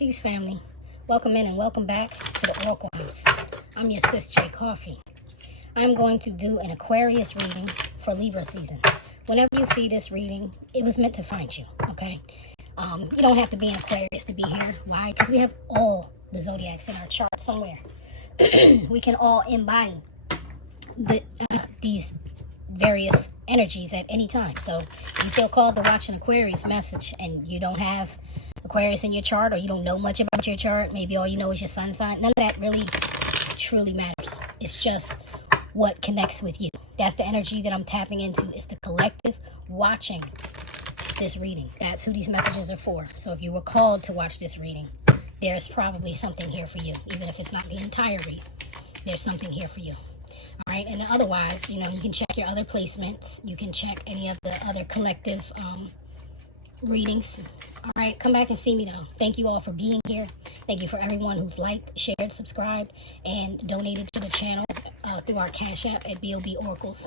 Peace, family. Welcome in and welcome back to the Oracles. I'm your sis, Coffee. I'm going to do an Aquarius reading for Libra season. Whenever you see this reading, it was meant to find you, okay? You don't have to be an Aquarius to be here. Why? Because we have all the zodiacs in our chart somewhere. We can all embody these various energies at any time. So if you feel called to watch an Aquarius message and you don't have Aquarius in your chart, or you don't know much about your chart, maybe all you know is your sun sign, none of that really truly matters. It's just what connects with you. That's the energy that I'm tapping into. It's the collective watching this reading. That's who these messages are for. So if you were called to watch this reading, there's probably something here for you. Even if it's not the entire read, there's something here for you. All right, and otherwise, you can check your other placements. You can check any of the other collective readings. All right, come back and see me though. Thank you all for being here. Thank you for everyone who's liked, shared, subscribed, and donated to the channel through our Cash App at BobOracles.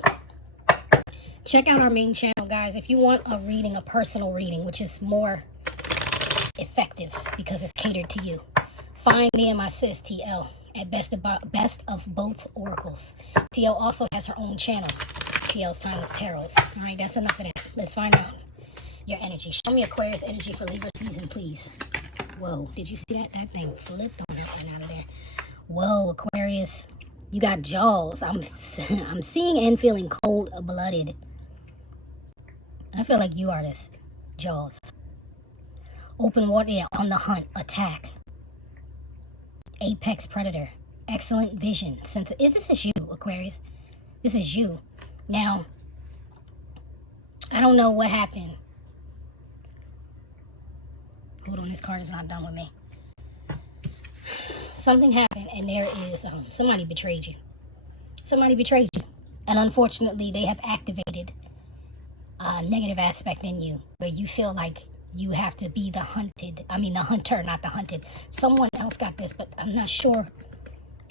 Check out our main channel, guys. If you want a reading, a personal reading, which is more effective because it's catered to you, find me and my sis TL at Best of Both Oracles. TL also has her own channel, TL's Timeless Tarots. All right, that's enough of that. Let's find out your energy. Show me Aquarius energy for Libra season, please. Whoa, did you see that? That thing flipped on that one out of there. Whoa, Aquarius, you got jaws. I'm seeing and feeling cold-blooded. I feel like you are this. Jaws. Open water, yeah, on the hunt, attack. Apex predator. Excellent vision. This is you, Aquarius. This is you. Now, I don't know what happened. Hold on, this card is not done with me. Something happened, and there is somebody betrayed you. Somebody betrayed you, and unfortunately, they have activated a negative aspect in you where you feel like you have to be the hunted. I mean, the hunter, not the hunted. Someone else got this, but I'm not sure.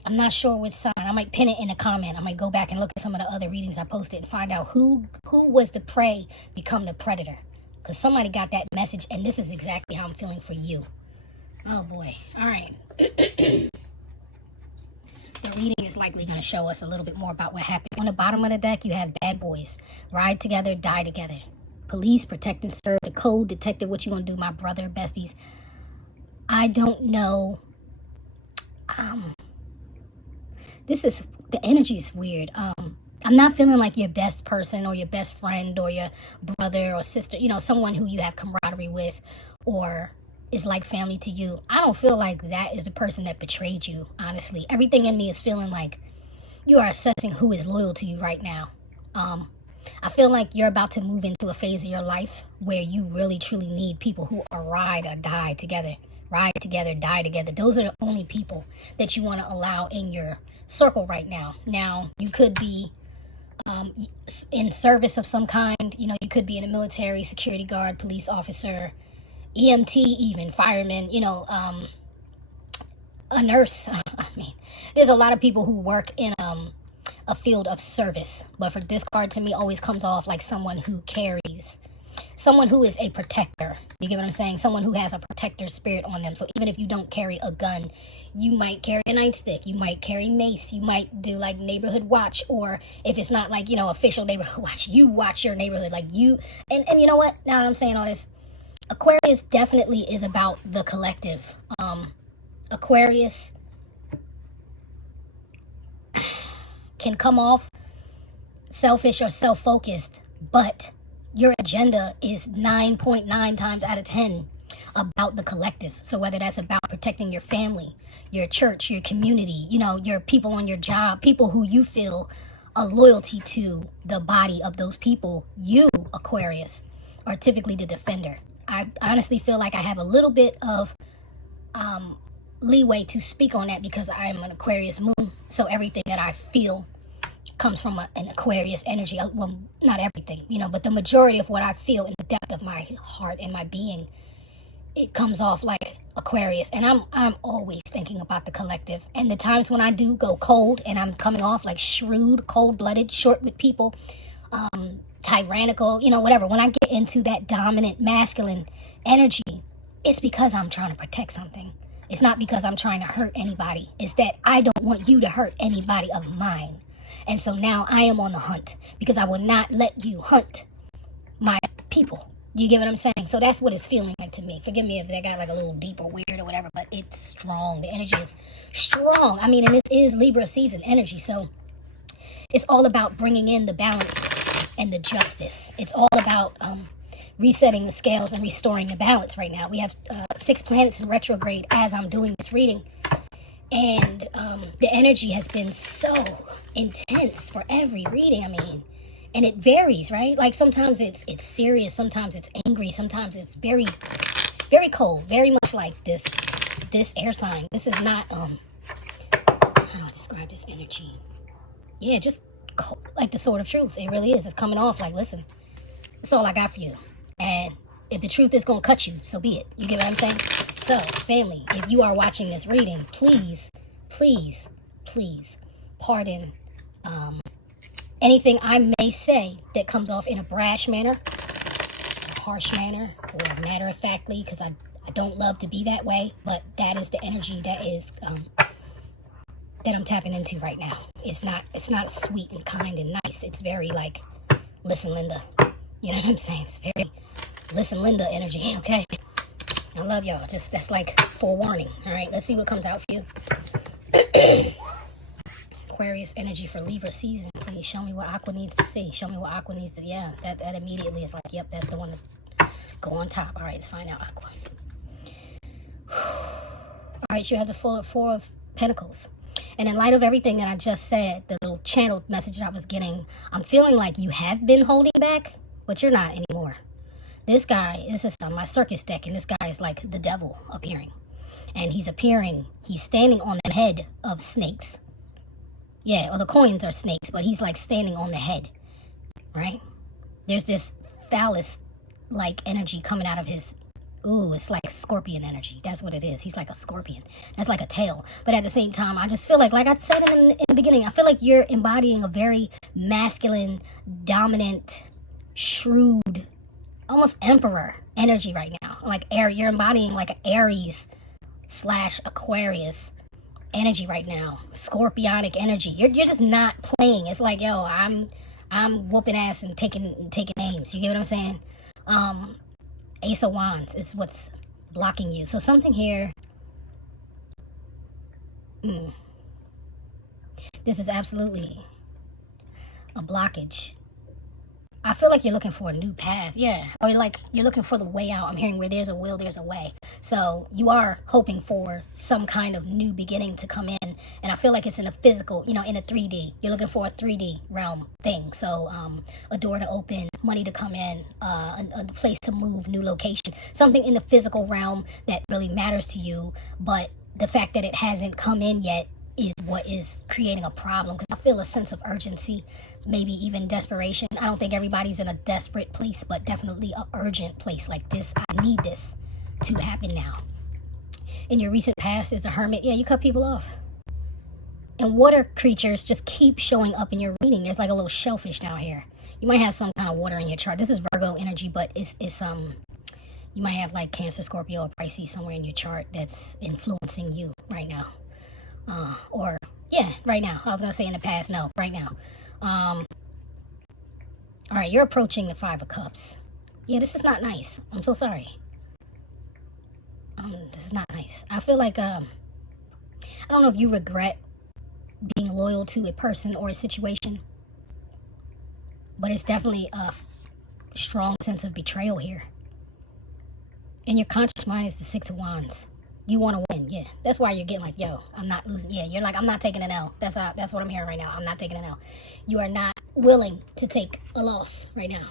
I'm not sure which sign. I might pin it in a comment. I might go back and look at some of the other readings I posted and find out who was the prey become the predator. Because somebody got that message, and this is exactly how I'm feeling for you. Oh, boy. All right. The reading is likely going to show us a little bit more about what happened. On the bottom of the deck, you have bad boys. Ride together, die together. Police, protect and serve. The code, detective, what you going to do, my brother, besties. I don't know. The energy is weird. I'm not feeling like your best person or your best friend or your brother or sister, someone who you have camaraderie with or is like family to you. I don't feel like that is the person that betrayed you, honestly. Everything in me is feeling like you are assessing who is loyal to you right now. I feel like you're about to move into a phase of your life where you really, truly need people who are ride or die together. Ride together, die together. Those are the only people that you want to allow in your circle right now. Now, you could be in service of some kind. You could be in a military, security guard, police officer, EMT, even fireman, a nurse. I mean, there's a lot of people who work in a field of service, but for this card to me always comes off like someone who carries, someone who is a protector. You get what I'm saying? Someone who has a protector spirit on them. So even if you don't carry a gun, you might carry a nightstick, you might carry mace, you might do like neighborhood watch, or if it's not like, official neighborhood watch, you watch your neighborhood, like you, and you know what, now that I'm saying all this, Aquarius definitely is about the collective. Aquarius can come off selfish or self-focused, but your agenda is 9.9 times out of 10 about the collective. So whether that's about protecting your family, your church, your community, your people on your job, people who you feel a loyalty to the body of those people, you, Aquarius, are typically the defender. I honestly feel like I have a little bit of leeway to speak on that because I am an Aquarius moon. So everything that I feel comes from an Aquarius energy. Well, not everything, but the majority of what I feel in the depth of my heart and my being, it comes off like Aquarius. And I'm always thinking about the collective. And the times when I do go cold and I'm coming off like shrewd, cold-blooded, short with people, tyrannical, whatever. When I get into that dominant masculine energy, it's because I'm trying to protect something. It's not because I'm trying to hurt anybody. It's that I don't want you to hurt anybody of mine. And so now I am on the hunt because I will not let you hunt my people. You get what I'm saying? So that's what it's feeling like to me. Forgive me if that got like a little deep or weird or whatever, but it's strong. The energy is strong. I mean, and this is Libra season energy. So it's all about bringing in the balance and the justice. It's all about resetting the scales and restoring the balance right now. We have 6 planets in retrograde as I'm doing this reading. And the energy has been so intense for every reading. I mean, and it varies, right? Like sometimes it's serious, sometimes it's angry, sometimes it's very, very cold, very much like this air sign. This is not how do I describe this energy? Yeah, just cold, like the sword of truth. It really is. It's coming off like, listen, that's all I got for you. And if the truth is gonna cut you, so be it. You get what I'm saying? So, family, if you are watching this reading, please, please, please pardon anything I may say that comes off in a brash manner, a harsh manner, or matter-of-factly, because I don't love to be that way, but that is the energy that is that I'm tapping into right now. It's not sweet and kind and nice. It's very like, listen, Linda. You know what I'm saying? It's very listen, Linda energy, okay? I love y'all. Just that's like forewarning. All right, let's see what comes out for you. Aquarius energy for Libra season. Please show me what Aqua needs to see. Show me what Aqua needs to. Yeah, that immediately is like, yep, that's the one to go on top. All right, let's find out Aqua. All right, you have the Four of Pentacles. And in light of everything that I just said, the little channeled message I was getting, I'm feeling like you have been holding back, but you're not anymore. This guy, this is my circus deck, and this guy is like the devil appearing. And he's standing on the head of snakes. Yeah, or the coins are snakes, but he's like standing on the head, right? There's this phallus-like energy coming out of his, it's like scorpion energy. That's what it is. He's like a scorpion. That's like a tail. But at the same time, I just feel like I said in the beginning, I feel like you're embodying a very masculine, dominant, shrewd, almost emperor energy right now. Like you're embodying like an Aries / Aquarius energy right now. Scorpionic energy. You're just not playing. It's like, yo, I'm whooping ass and taking names. You get what I'm saying? Ace of Wands is what's blocking you. So something here. This is absolutely a blockage. I feel like you're looking for a new path, yeah. Or like you're looking for the way out. I'm hearing where there's a will, there's a way. So you are hoping for some kind of new beginning to come in. And I feel like it's in a physical, in a 3D. You're looking for a 3D realm thing. So a door to open, money to come in, a place to move, new location. Something in the physical realm that really matters to you. But the fact that it hasn't come in yet is what is creating a problem, because I feel a sense of urgency, maybe even desperation. I don't think everybody's in a desperate place, but definitely an urgent place like this. I need this to happen now. In your recent past is the Hermit. Yeah, you cut people off. And water creatures just keep showing up in your reading. There's like a little shellfish down here. You might have some kind of water in your chart. This is Virgo energy, but it's you might have like Cancer, Scorpio, or Pisces somewhere in your chart that's influencing you right now. Right now. I was going to say in the past. No, right now. All right, you're approaching the 5 of Cups. Yeah, this is not nice. I'm so sorry. This is not nice. I feel like, I don't know if you regret being loyal to a person or a situation, but it's definitely a strong sense of betrayal here. And your conscious mind is the 6 of Wands. You want to win, yeah. That's why you're getting like, yo, I'm not losing. Yeah, you're like, I'm not taking an L. That's what I'm hearing right now. I'm not taking an L. You are not willing to take a loss right now.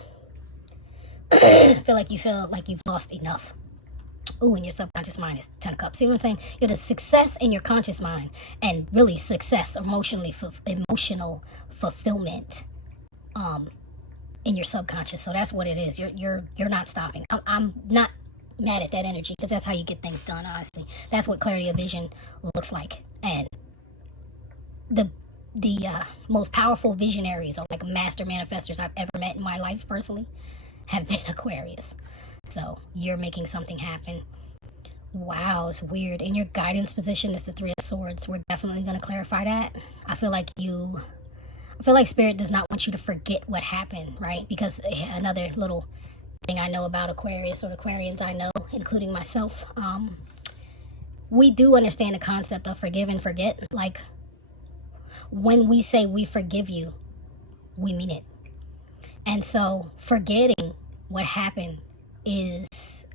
I feel like you've lost enough. Ooh, and your subconscious mind is the 10 of Cups. See what I'm saying? You're the success in your conscious mind, and really success emotional fulfillment in your subconscious. So that's what it is. You're not stopping. I'm not mad at that energy, because that's how you get things done, honestly. That's what clarity of vision looks like. And the most powerful visionaries, or like master manifestors I've ever met in my life personally, have been Aquarius. So you're making something happen. Wow, it's weird. In your guidance position is the Three of Swords. We're definitely going to clarify that. I feel like Spirit does not want you to forget what happened, right? Because another little thing I know about Aquarius, or Aquarians I know, including myself, we do understand the concept of forgive and forget. Like, when we say we forgive you, we mean it. And so forgetting what happened is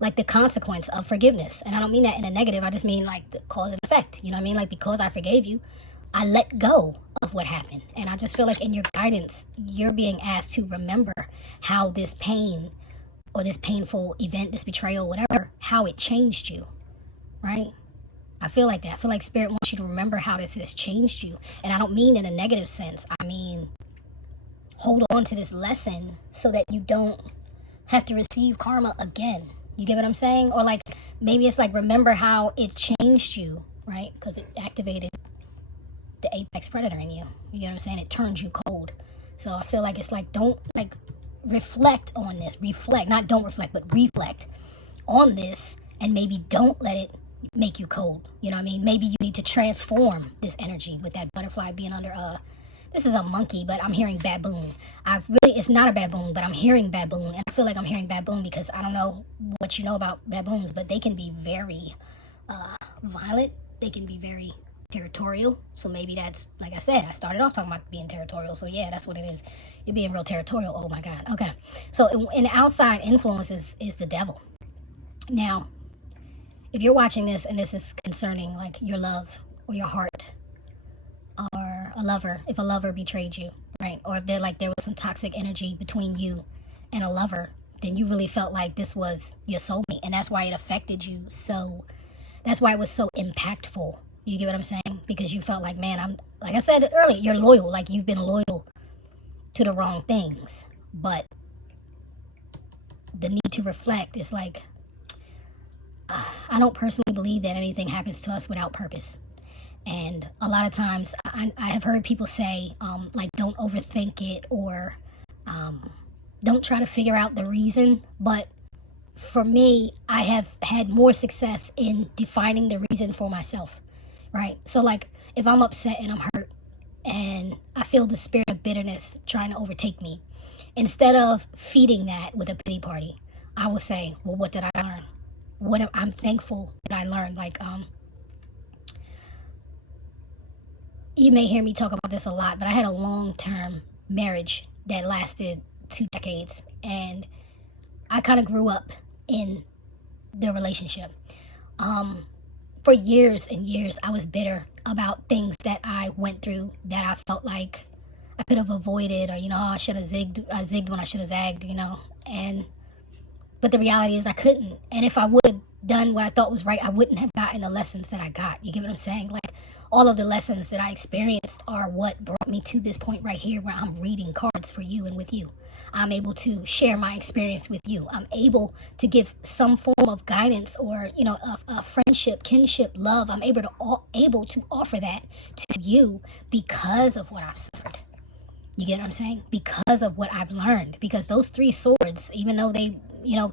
like the consequence of forgiveness. And I don't mean that in a negative. I just mean like the cause and effect. You know what I mean? Like, because I forgave you, I let go of what happened. And I just feel like in your guidance, you're being asked to remember how this pain or this painful event, this betrayal, whatever, how it changed you, right? I feel like that. I feel like Spirit wants you to remember how this has changed you. And I don't mean in a negative sense. I mean, hold on to this lesson so that you don't have to receive karma again. You get what I'm saying? Or like, maybe it's like, remember how it changed you, right? Because it activated the apex predator in you. You get what I'm saying? It turns you cold. So I feel like it's like, don't, like, reflect on this. Reflect, not don't reflect, but reflect on this, and maybe don't let it make you cold. You know what I mean? Maybe you need to transform this energy with that butterfly being under this is a monkey, but I'm hearing baboon. It's not a baboon, but I'm hearing baboon. And I feel like I'm hearing baboon because I don't know what you know about baboons, but they can be very violent. They can be very territorial. So maybe that's, like I said, I started off talking about being territorial. So yeah, that's what it is. You're being real territorial. Oh my God. Okay. So in the outside influence is the devil. Now, if you're watching this and this is concerning like your love or your heart, or a lover, if a lover betrayed you, right? Or if there was some toxic energy between you and a lover, then you really felt like this was your soulmate, and that's why it affected you. So that's why it was so impactful. You get what I'm saying? Because you felt like, man, like I said earlier, you're loyal. Like, you've been loyal to the wrong things. But the need to reflect is like, I don't personally believe that anything happens to us without purpose. And a lot of times I have heard people say, like, don't overthink it, or don't try to figure out the reason. But for me, I have had more success in defining the reason for myself, right? So like, if I'm upset and I'm hurt and I feel the spirit of bitterness trying to overtake me, instead of feeding that with a pity party, I will say, well, what did I learn? I'm thankful that I learned. Like, you may hear me talk about this a lot, but I had a long-term marriage that lasted 2 decades, and I kind of grew up in the relationship. For years and years, I was bitter about things that I went through that I felt like I could have avoided, or, I should have zigged when I should have zagged, but the reality is I couldn't. And if I would have done what I thought was right, I wouldn't have gotten the lessons that I got. You get what I'm saying? Like, all of the lessons that I experienced are what brought me to this point right here, where I'm reading cards for you and with you. I'm able to share my experience with you. I'm able to give some form of guidance, or, a friendship, kinship, love. I'm able to offer that to you because of what I've suffered. You get what I'm saying? Because of what I've learned. Because those 3 swords, even though they,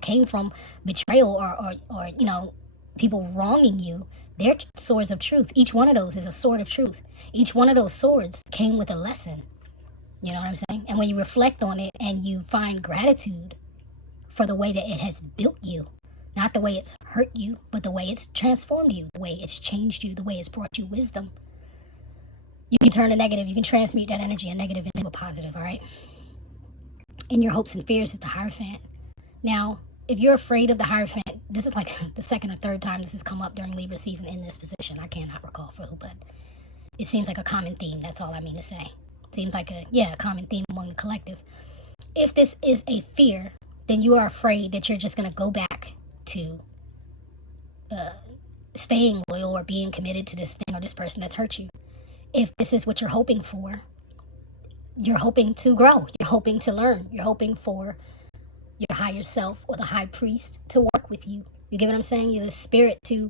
came from betrayal or people wronging you, they're swords of truth. Each one of those is a sword of truth. Each one of those swords came with a lesson. You know what I'm saying? And when you reflect on it and you find gratitude for the way that it has built you, not the way it's hurt you, but the way it's transformed you, the way it's changed you, the way it's brought you wisdom, you can turn a negative, you can transmute that energy, a negative into a positive, all right? In your hopes and fears is the Hierophant. Now, if you're afraid of the Hierophant, this is like the second or third time this has come up during Libra season in this position. I cannot recall for who, but it seems like a common theme. That's all I mean to say. It seems like a common theme among the collective. If this is a fear, then you are afraid that you're just going to go back to staying loyal or being committed to this thing or this person that's hurt you. If this is what you're hoping for, you're hoping to grow. You're hoping to learn. You're hoping for your higher self or the high priest to work with you. You get what I'm saying? You're the spirit to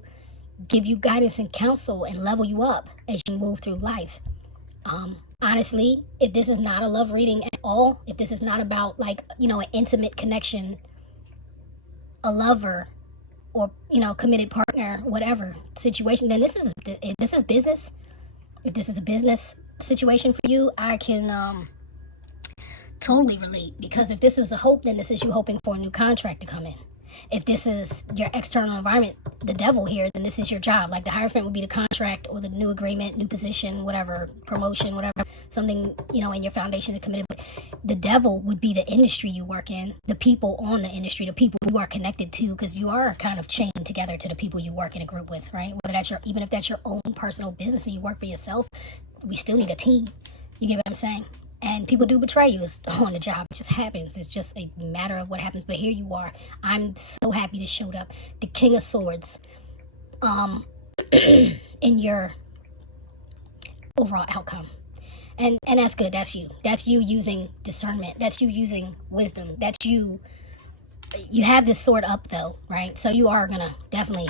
give you guidance and counsel and level you up as you move through life. Honestly, if this is not a love reading at all, if this is not about, like, an intimate connection, a lover or, you know, committed partner, whatever situation, then if this is business, if this is a business situation for you, I can totally relate. Because if this was a hope, then this is you hoping for a new contract to come in. If this is your external environment, the devil here, then this is your job. Like the Hierophant would be the contract or the new agreement, new position, whatever, promotion, whatever, something, you know, in your foundation to committed. The devil would be the industry you work in, the people on the industry, the people you are connected to, because you are kind of chained together to the people you work in a group with, right? Whether that's even if that's your own personal business and you work for yourself, we still need a team. You get what I'm saying? And people do betray you on the job. It just happens. It's just a matter of what happens. But here you are. I'm so happy this showed up. The King of Swords. In your overall outcome. And that's good. That's you. That's you using discernment. That's you using wisdom. That's you. You have this sword up though, right? So you are going to definitely,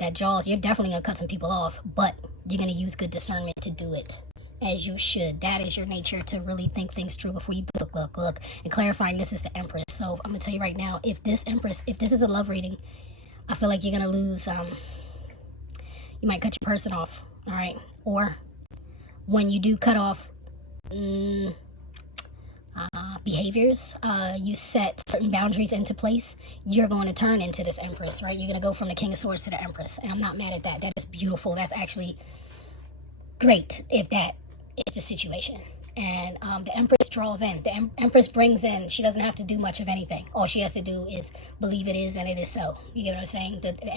that jaws, you're definitely going to cut some people off. But you're going to use good discernment to do it. As you should. That is your nature, to really think things through before you look. And clarifying, this is the Empress. So I'm going to tell you right now, if this Empress, if this is a love reading, I feel like you're going to lose, you might cut your person off, all right? Or when you do cut off behaviors, you set certain boundaries into place, you're going to turn into this Empress, right? You're going to go from the King of Swords to the Empress. And I'm not mad at that. That is beautiful. That's actually great if that is the situation. And the Empress draws in. The Empress brings in. She doesn't have to do much of anything. All she has to do is believe it is, and it is so. You get what I'm saying? The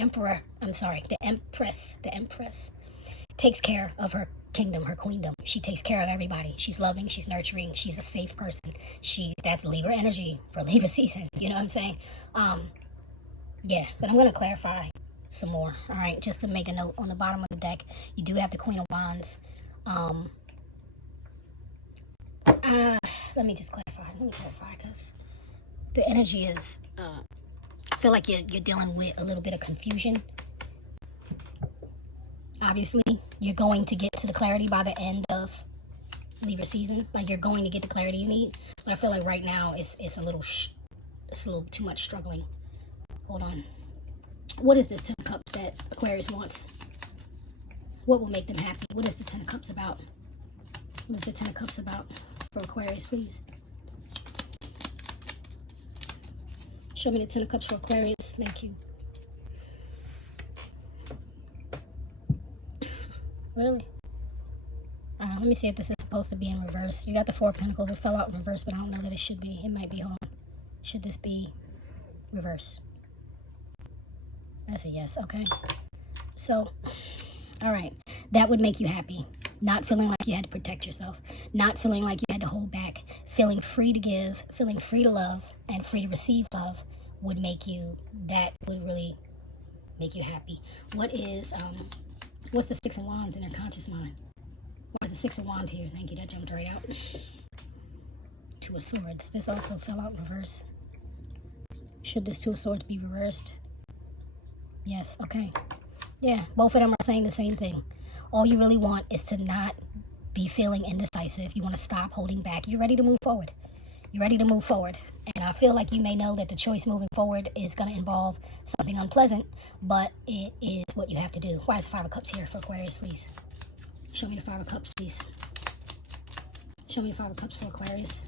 Empress takes care of her kingdom, her queendom. She takes care of everybody. She's loving, she's nurturing, she's a safe person. That's Libra energy for Libra season. You know what I'm saying? Yeah, but I'm going to clarify some more. All right, just to make a note, on the bottom of the deck, you do have the Queen of Wands. Let me just clarify. Because the energy is, I feel like you're dealing with a little bit of confusion. Obviously, you're going to get to the clarity by the end of Libra season. Like, you're going to get the clarity you need. But I feel like right now it's a little too much struggling. Hold on. What is this Ten of Cups that Aquarius wants? What will make them happy? What is the Ten of Cups about? What is the Ten of Cups about for Aquarius, please? Show me the Ten of Cups for Aquarius. Thank you. Really? Let me see if this is supposed to be in reverse. You got the Four of Pentacles. It fell out in reverse, but I don't know that it should be. It might be. Hold on. Should this be reverse? That's a yes. Okay. So, all right. That would make you happy. Not feeling like you had to protect yourself. Not feeling like you had to hold back. Feeling free to give. Feeling free to love. And free to receive love would make you, that would really make you happy. What is, what's the Six of Wands in their conscious mind? Why is the Six of Wands here? Thank you. That jumped right out. Two of Swords. This also fell out in reverse. Should this Two of Swords be reversed? Yes. Okay. Yeah. Both of them are saying the same thing. All you really want is to not be feeling indecisive. You want to stop holding back. You're ready to move forward. You're ready to move forward. And I feel like you may know that the choice moving forward is going to involve something unpleasant, but it is what you have to do. Why is the Five of Cups here for Aquarius, please? Show me the Five of Cups, please. Show me the Five of Cups for Aquarius.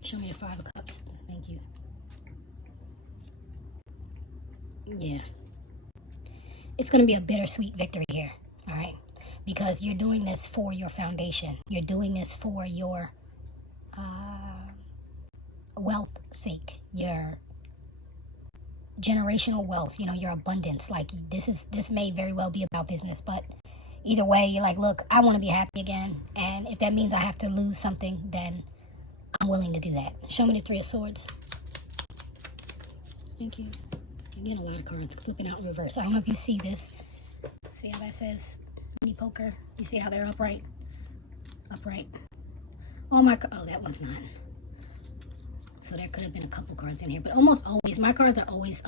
Show me the Five of Cups. Thank you. Yeah. It's going to be a bittersweet victory here, all right? Because you're doing this for your foundation. You're doing this for your wealth sake, your generational wealth, you know, your abundance. Like, this may very well be about business, but either way, you're like, look, I want to be happy again, and if that means I have to lose something, then I'm willing to do that. Show me the Three of Swords. Thank you. I'm getting a lot of cards flipping out in reverse. I don't know if you see this. See how that says mini poker? You see how they're upright? Upright. Oh, that one's not. So there could have been a couple cards in here, but almost always, my cards are always,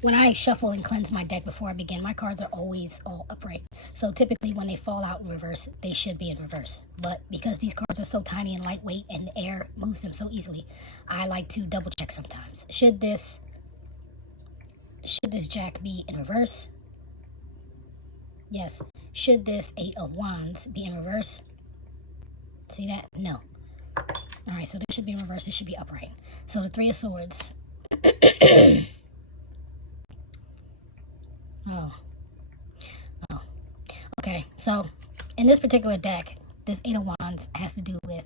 when I shuffle and cleanse my deck before I begin, my cards are always all upright. So typically when they fall out in reverse, they should be in reverse. But because these cards are so tiny and lightweight and the air moves them so easily, I like to double check sometimes. Should this Should this Jack be in reverse? Yes. Should this Eight of Wands be in reverse? See that? No. All right, so this should be in reverse. It should be upright. So the Three of Swords. Oh. Okay, so in this particular deck, this Eight of Wands has to do with,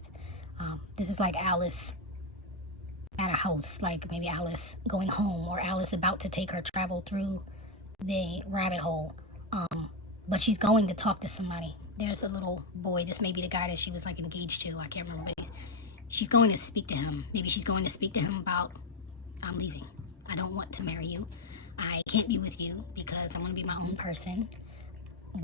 this is like Alice at a house, like maybe Alice going home or Alice about to take her travel through the rabbit hole. But she's going to talk to somebody. There's a little boy. This may be the guy that she was like engaged to. I can't remember, but she's going to speak to him. Maybe she's going to speak to him about, I'm leaving. I don't want to marry you. I can't be with you because I want to be my own person.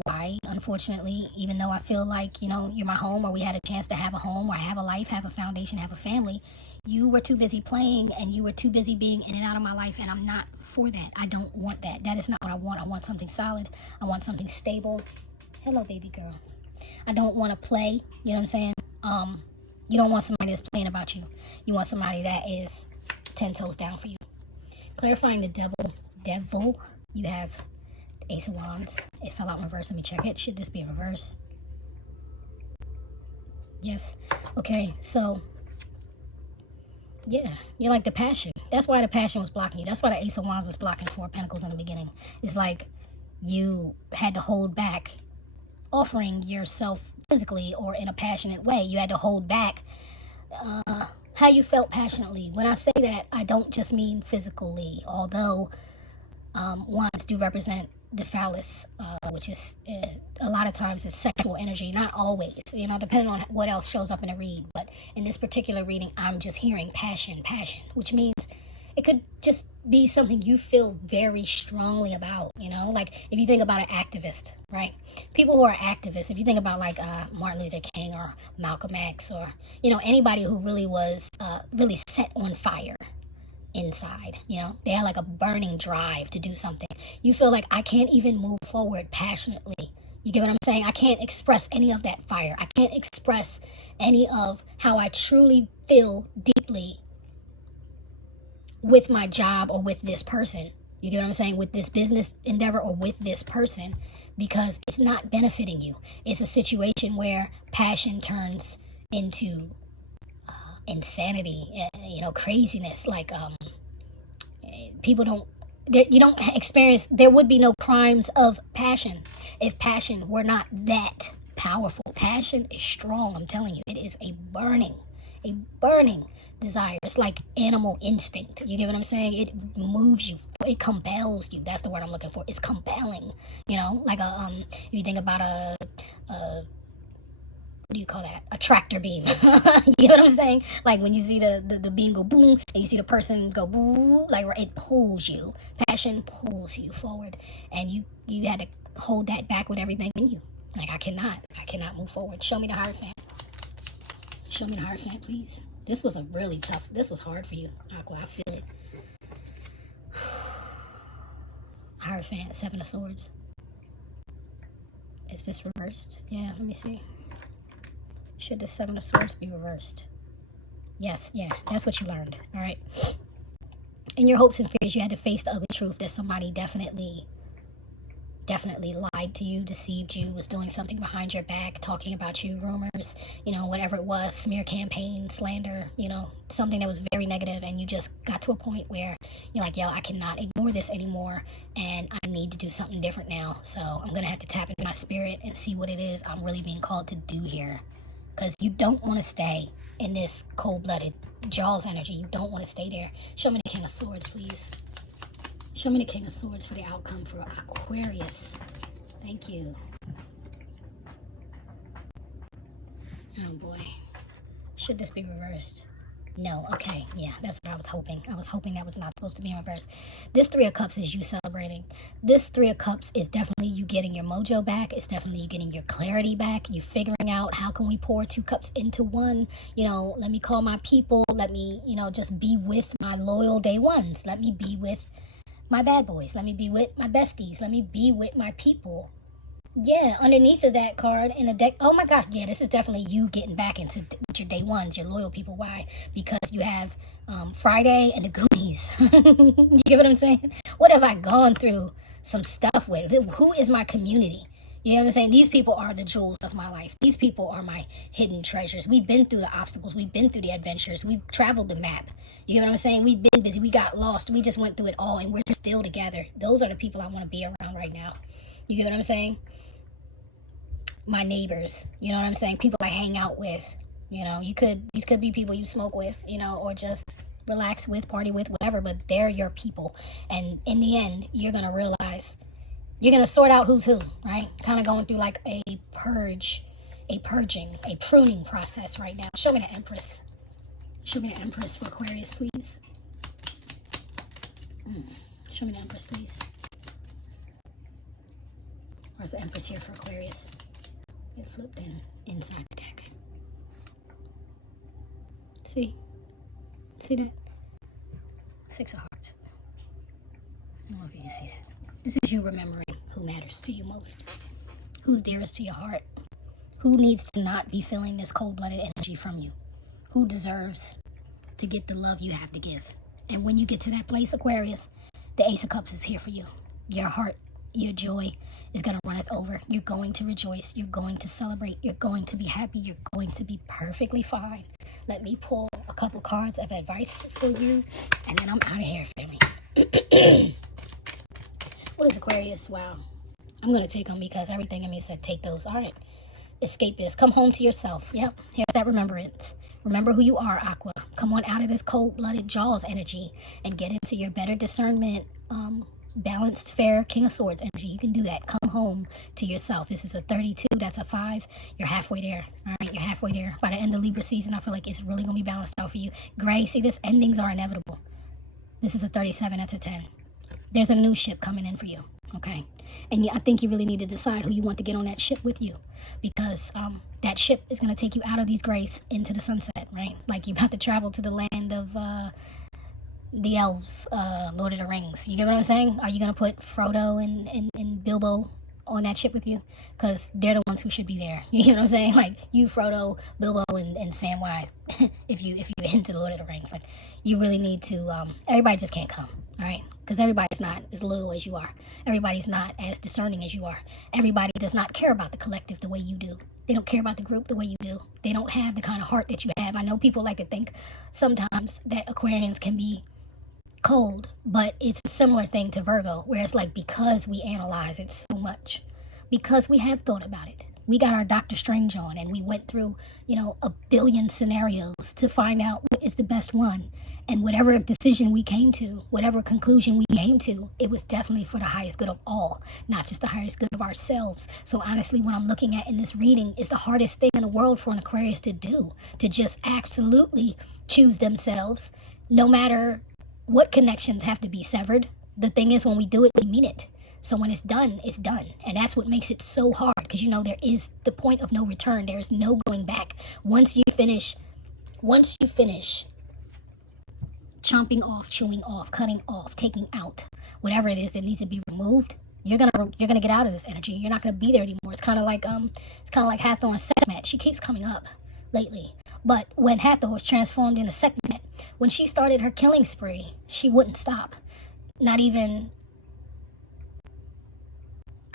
Why? Unfortunately, even though I feel like, you know, you're my home, or we had a chance to have a home, or have a life, have a foundation, have a family, you were too busy playing and you were too busy being in and out of my life, and I'm not for that. I don't want that. That is not what I want. I want something solid. I want something stable. Hello, baby girl. I don't want to play. You know what I'm saying? You don't want somebody that's playing about you. You want somebody that is 10 toes down for you. Clarifying the devil, you have the Ace of Wands. It fell out in reverse. Let me check it. Should this be in reverse? Yes. Okay, so yeah, you're like the passion. That's why the passion was blocking you. That's why the Ace of Wands was blocking Four of Pentacles in the beginning. It's like you had to hold back offering yourself physically or in a passionate way. You had to hold back how you felt passionately. When I say that, I don't just mean physically, although wands do represent the phallus, which is a lot of times it's sexual energy, not always, you know, depending on what else shows up in a read. But in this particular reading, I'm just hearing passion, which means it could just be something you feel very strongly about, you know, like if you think about an activist, right? People who are activists, if you think about like Martin Luther King or Malcolm X, or, you know, anybody who really was really set on fire inside, you know, they had like a burning drive to do something. You feel like, I can't even move forward passionately. You get what I'm saying? I can't express any of that fire. I can't express any of how I truly feel deeply with my job or with this person. You get what I'm saying? With this business endeavor or with this person, because it's not benefiting you. It's a situation where passion turns into insanity, you know, craziness. Like people don't, you don't experience, there would be no crimes of passion if passion were not that powerful. Passion is strong, I'm telling you. It is a burning desire. It's like animal instinct. You get what I'm saying? It moves you. It compels you. That's the word I'm looking for. It's compelling. You know, like if you think about a what do you call that? A tractor beam. You know what I'm saying? Like when you see the beam go boom, and you see the person go boom, like it pulls you. Passion pulls you forward, and you had to hold that back with everything in you. Like I cannot move forward. Show me the Hierophant. Show me the Hierophant, please. This was a really tough, this was hard for you, Aqua. I feel it. Hierophant, Seven of Swords. Is this reversed? Yeah, let me see. Should the Seven of Swords be reversed? Yes, yeah, that's what you learned. All right. In your hopes and fears, you had to face the ugly truth that somebody definitely lied to you, deceived you, was doing something behind your back, talking about you, rumors, you know, whatever it was, smear campaign, slander, you know, something that was very negative, and you just got to a point where you're like, yo, I cannot ignore this anymore, and I need to do something different now. So I'm going to have to tap into my spirit and see what it is I'm really being called to do here. Because you don't want to stay in this cold-blooded Jaws energy. You don't want to stay there. Show me the King of Swords, please. Show me the King of Swords for the outcome for Aquarius. Thank you. Oh boy. Should this be reversed? No. Okay. Yeah, that's what I was hoping. I was hoping that was not supposed to be in reverse. This Three of Cups is you celebrating. This Three of Cups is definitely you getting your mojo back. It's definitely you getting your clarity back. You figuring out, how can we pour two cups into one? You know, let me call my people. Let me, you know, just be with my loyal day ones. Let me be with my bad boys. Let me be with my besties. Let me be with my people Yeah, underneath of that card in the deck. Oh my God, yeah, this is definitely you getting back into with your day ones, your loyal people. Why? Because you have Friday and the Goonies. You get what I'm saying? What have I gone through some stuff with? Who is my community? You know what I'm saying? These people are the jewels of my life. These people are my hidden treasures. We've been through the obstacles. We've been through the adventures. We've traveled the map. You know what I'm saying? We've been busy. We got lost. We just went through it all, and we're still together. Those are the people I want to be around right now. You get what I'm saying? My neighbors, you know what I'm saying? People I hang out with, you know, these could be people you smoke with, you know, or just relax with, party with, whatever, but they're your people. And in the end, you're going to realize, you're going to sort out who's who, right? Kind of going through like a purging, a pruning process right now. Show me the Empress. Show me the Empress for Aquarius, please. Show me the Empress, please. Where's the Empress here for Aquarius? It flipped in inside the deck. See that? Six of Hearts. I don't know if you can see that. This is you remembering who matters to you most, who's dearest to your heart, who needs to not be feeling this cold-blooded energy from you, who deserves to get the love you have to give. And when you get to that place, Aquarius, the Ace of Cups is here for you. Your heart, your joy is going to runneth over. You're going to rejoice. You're going to celebrate. You're going to be happy. You're going to be perfectly fine. Let me pull a couple cards of advice for you, and then I'm out of here, family. What is Aquarius? Wow. I'm going to take them because everything in me said take those. All right. Escapist. Come home to yourself. Yep. Here's that remembrance. Remember who you are, Aqua. Come on out of this cold-blooded Jaws energy and get into your better discernment, balanced, fair King of Swords energy. You can do that. Come home to yourself. This is a 32. That's a 5. You're halfway there. All right, you're halfway there. By the end of Libra season, I feel like it's really going to be balanced out for you. Gray, see this? Endings are inevitable. This is a 37. That's a 10. There's a new ship coming in for you. Okay. And I think you really need to decide who you want to get on that ship with you, because that ship is going to take you out of these grays into the sunset, right? Like you're about to travel to the land of the elves, Lord of the Rings. You get what I'm saying? Are you going to put Frodo and Bilbo on that ship with you? Because they're the ones who should be there. You know what I'm saying? Like you, Frodo, Bilbo, and Samwise. if you're into the Lord of the Rings, like you really need to. Everybody just can't come, all right? Because everybody's not as loyal as you are. Everybody's not as discerning as you are. Everybody does not care about the collective the way you do. They don't care about the group the way you do. They don't have the kind of heart that you have. I know people like to think sometimes that Aquarians can be cold, but it's a similar thing to Virgo, where it's like, because we analyze it so much, because we have thought about it, we got our Doctor Strange on and we went through, you know, a billion scenarios to find out what is the best one. And whatever decision we came to, whatever conclusion we came to, it was definitely for the highest good of all, not just the highest good of ourselves. So honestly, what I'm looking at in this reading is the hardest thing in the world for an Aquarius to do, to just absolutely choose themselves, no matter what connections have to be severed. The thing is, when we do it, we mean it. So when it's done, it's done. And that's what makes it so hard, because, you know, there is the point of no return. There is no going back. Once you finish chomping off, chewing off, cutting off, taking out, whatever it is that needs to be removed, you're gonna get out of this energy. You're not gonna be there anymore. It's kind of like Hathor's Sekhmet. She keeps coming up lately. But when Hathor was transformed into Sekhmet, when she started her killing spree, she wouldn't stop. Not even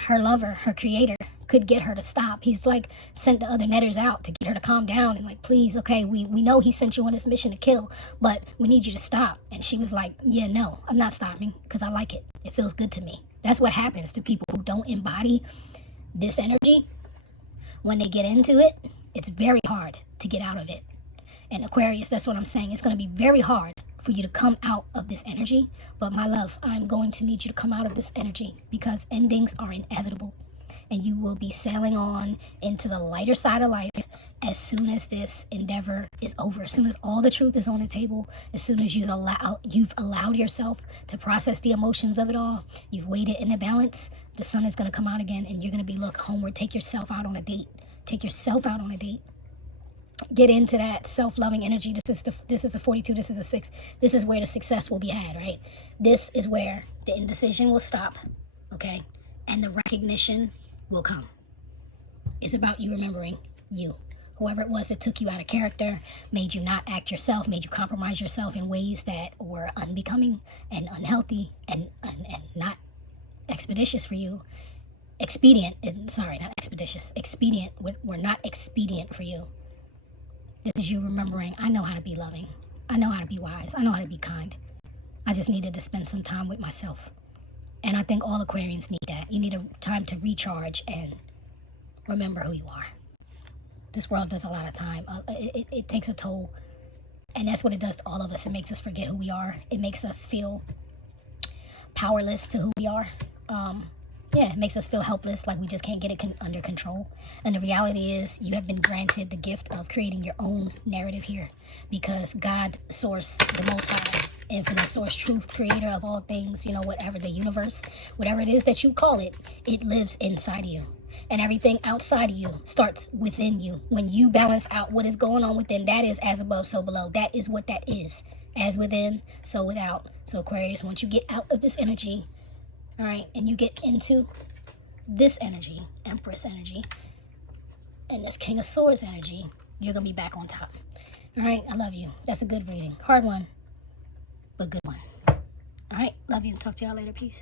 her lover, her creator, could get her to stop. He's like sent the other netters out to get her to calm down and like, please, okay, we know he sent you on this mission to kill, but we need you to stop. And she was like, yeah, no, I'm not stopping, because I like it. It feels good to me. That's what happens to people who don't embody this energy. When they get into it, it's very hard to get out of it. And Aquarius, that's what I'm saying. It's going to be very hard for you to come out of this energy. But my love, I'm going to need you to come out of this energy, because endings are inevitable. And you will be sailing on into the lighter side of life as soon as this endeavor is over. As soon as all the truth is on the table, as soon as you've allowed yourself to process the emotions of it all, you've weighed it in the balance, the sun is going to come out again, and you're going to be, look, homeward. Take yourself out on a date. Take yourself out on a date. Get into that self-loving energy. This is a 42. This is a 6. This is where the success will be had, right? This is where the indecision will stop, okay? And the recognition will come. It's about you remembering you. Whoever it was that took you out of character, made you not act yourself, made you compromise yourself in ways that were unbecoming and unhealthy and not expeditious for you. Expedient, sorry, not expeditious. Expedient, were not expedient for you. This is you remembering, I know how to be loving. I know how to be wise. I know how to be kind. I just needed to spend some time with myself. And I think all Aquarians need that. You need a time to recharge and remember who you are. This world does a lot of time. It takes a toll. And that's what it does to all of us. It makes us forget who we are. It makes us feel powerless to who we are. It makes us feel helpless, like we just can't get it under control. And the reality is you have been granted the gift of creating your own narrative here, because God, source, the most high, infinite source, truth, creator of all things, whatever, the universe, whatever it is that you call it, it lives inside of you. And everything outside of you starts within you. When you balance out what is going on within, that is as above, so below. That is what that is. As within, so without. So Aquarius, once you get out of this energy, all right, and you get into this energy, Empress energy, and this King of Swords energy, you're going to be back on top. All right, I love you. That's a good reading. Hard one, but good one. All right, love you. Talk to y'all later. Peace.